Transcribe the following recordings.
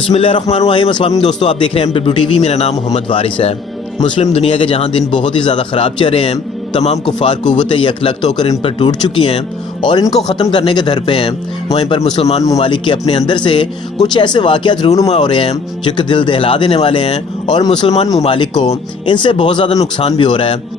बिस्मिल्लाहिर्रहमानिर्रहीम। अस्सलाम वालेकुम दोस्तों, आप देख रहे हैं एमपीडब्ल्यू टीवी। मेरा नाम मोहम्मद वारिस है। मुस्लिम दुनिया के जहां दिन बहुत ही ज़्यादा ख़राब चल रहे हैं, तमाम कुफ़ार क़ुव्वतें यकलख्त होकर इन पर टूट चुकी हैं और इनको ख़त्म करने के दर पे हैं, वहीं पर मुसलमान ममालिक के अपने अंदर से कुछ ऐसे वाक़यात रूनुमा हो रहे हैं जो कि दिल दहला देने वाले हैं और मुसलमान ममालिक को इनसे बहुत ज़्यादा नुकसान भी हो रहा है।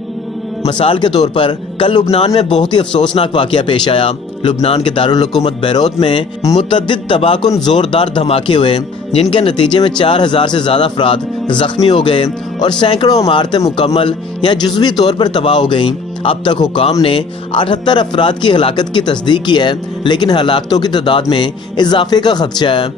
मिसाल के तौर पर कल लुबनान में बहुत ही अफसोसनाक वाक़या पेश आया। लुबनान के दारुल हुकूमत बैरूत में मुतअद्दिद तबाहकुन ज़ोरदार धमाके हुए, जिनके नतीजे में 4000 से ज़्यादा अफराद ज़ख्मी हो गए और सैकड़ों इमारतें मुकम्मल या जुज़वी तौर पर तबाह हो गईं। अब तक हुकाम ने 78 अफराद की हलाकत की तस्दीक की है, लेकिन हलाकतों की तादाद में इजाफे का खदशा है।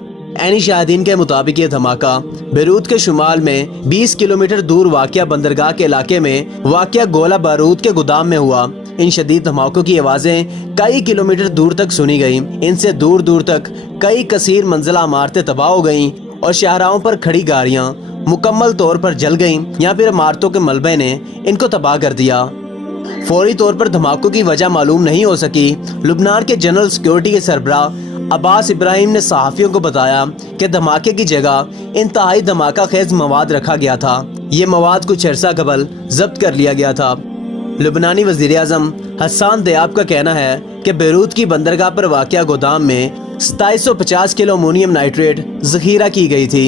ऐनी शाहिदीन के मुताबिक ये धमाका बैरूत के शुमाल में 20 किलोमीटर दूर वाक़या बंदरगाह के इलाके में वाक़या गोला बारूद के गोदाम में हुआ। इन शदीद धमाकों की आवाज़ें कई किलोमीटर दूर तक सुनी गईं। इनसे दूर दूर तक कई कसीर मंजिला इमारतें तबाह हो गईं और शाहराहों पर खड़ी गाड़ियाँ मुकम्मल तौर पर जल गईं या फिर इमारतों के मलबे ने इनको तबाह कर दिया। फौरी तौर पर धमाकों की वजह मालूम नहीं हो सकी। लुबनान के जनरल सिक्योरिटी के सरबराह अब्बास इब्राहिम ने सहाफ़ियों को बताया कि धमाके की जगह इंतहाई धमाका खेज मवाद रखा गया था। ये मवाद कुछ अरसा कबल जब्त कर लिया गया था। लुबनानी वज़ीर आज़म हसन दियाब का कहना है कि बैरूत की बंदरगाह पर वाक़या गोदाम में 2750 किलो अमोनियम नाइट्रेट ज़ख़ीरा की गई थी।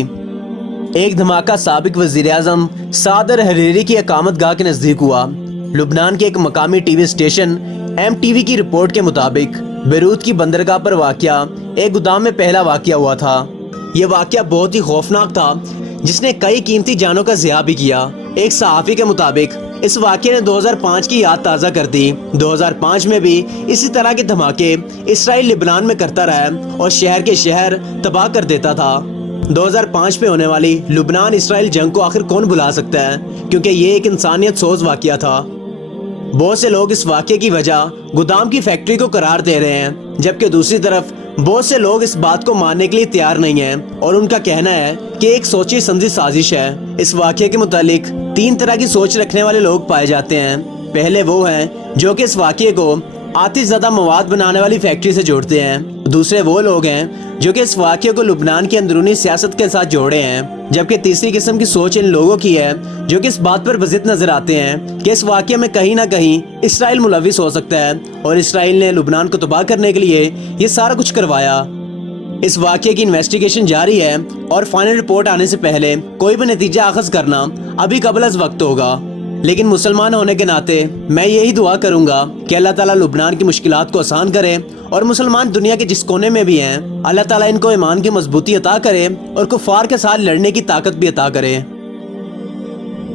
एक धमाका साबिक वज़ीर आज़म सादर हरीरी की इकामत गाह के नज़दीक हुआ। लुबनान के एक मकामी टीवी स्टेशन MTV की रिपोर्ट के मुताबिक बैरूत की बंदरगाह पर वाक़या एक गोदाम में पहला वाक़या हुआ था। यह वाक़या बहुत ही खौफनाक था, जिसने कई कीमती जानों का ज़िया भी किया। एक सहाफ़ी के मुताबिक इस वाक़ये ने 2005 की याद ताज़ा कर दी। 2005 में भी इसी तरह के धमाके इसराइल लिबनान में करता रहा और शहर के शहर तबाह कर देता था। 2005 में होने वाली लुबनान इसराइल जंग को आखिर कौन भुला सकता है, क्योंकि ये एक इंसानियत सोज वाक़या था। बहुत से लोग इस वाक़ये की वजह गोदाम की फैक्ट्री को करार दे रहे हैं, जबकि दूसरी तरफ बहुत से लोग इस बात को मानने के लिए तैयार नहीं हैं और उनका कहना है कि एक सोची समझी साजिश है। इस वाक़ये के मुतालिक 3 तरह की सोच रखने वाले लोग पाए जाते हैं। पहले वो हैं जो कि इस वाक़ये को आतिशज़दा मवाद बनाने वाली फैक्ट्री से जोड़ते हैं। दूसरे वो लोग हैं जो कि इस वाक़ये को लुबनान की अंदरूनी सियासत के साथ जोड़े हैं, जबकि तीसरी किस्म की सोच इन लोगों की है जो कि इस बात पर बज़िद नजर आते हैं कि इस वाक़ये में कहीं ना कहीं इसराइल मुलविस हो सकता है और इसराइल ने लुबनान को तबाह करने के लिए ये सारा कुछ करवाया। इस वाक़ये की इन्वेस्टिगेशन जारी है और फाइनल रिपोर्ट आने से पहले कोई भी नतीजा आख़ज़ करना अभी कबल अज़ वक्त होगा। लेकिन मुसलमान होने के नाते मैं यही दुआ करूंगा कि अल्लाह ताला लुबनान की मुश्किलात को आसान करे और मुसलमान दुनिया के जिस कोने में भी हैं, अल्लाह ताला इनको ईमान की मजबूती अता करे और कुफार के साथ लड़ने की ताकत भी अता करे।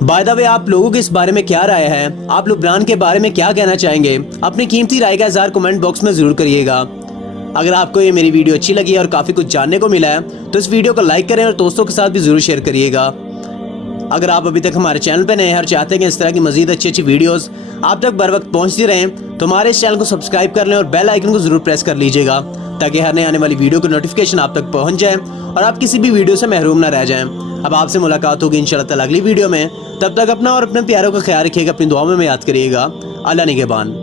बाय द वे, आप लोगों की इस बारे में क्या राय है? आप लुबनान के बारे में क्या कहना चाहेंगे? अपनी कीमती राय का इज़हार कमेंट बॉक्स में ज़रूर करिएगा। अगर आपको ये मेरी वीडियो अच्छी लगी और काफ़ी कुछ जानने को मिला है तो इस वीडियो को लाइक करें और दोस्तों के साथ भी ज़रूर शेयर करिएगा। अगर आप अभी तक हमारे चैनल पर नए हैं और चाहते हैं कि इस तरह की मज़ीद अच्छी अच्छी वीडियोस आप तक बर वक्त पहुँचती रहें, तो हमारे इस चैनल को सब्सक्राइब कर लें और बेल आइकन को ज़रूर प्रेस कर लीजिएगा, ताकि हर नए आने वाली वीडियो की नोटिफिकेशन आप तक पहुँच जाए और आप किसी भी वीडियो से महरूम ना रह जाएँ। अब आपसे मुलाकात होगी इंशाअल्लाह ताला अगली वीडियो में। तब तक अपना और अपने प्यारों का ख्याल रखिएगा, अपनी दुआओं में याद करिएगा। अल्लाह निगहबान।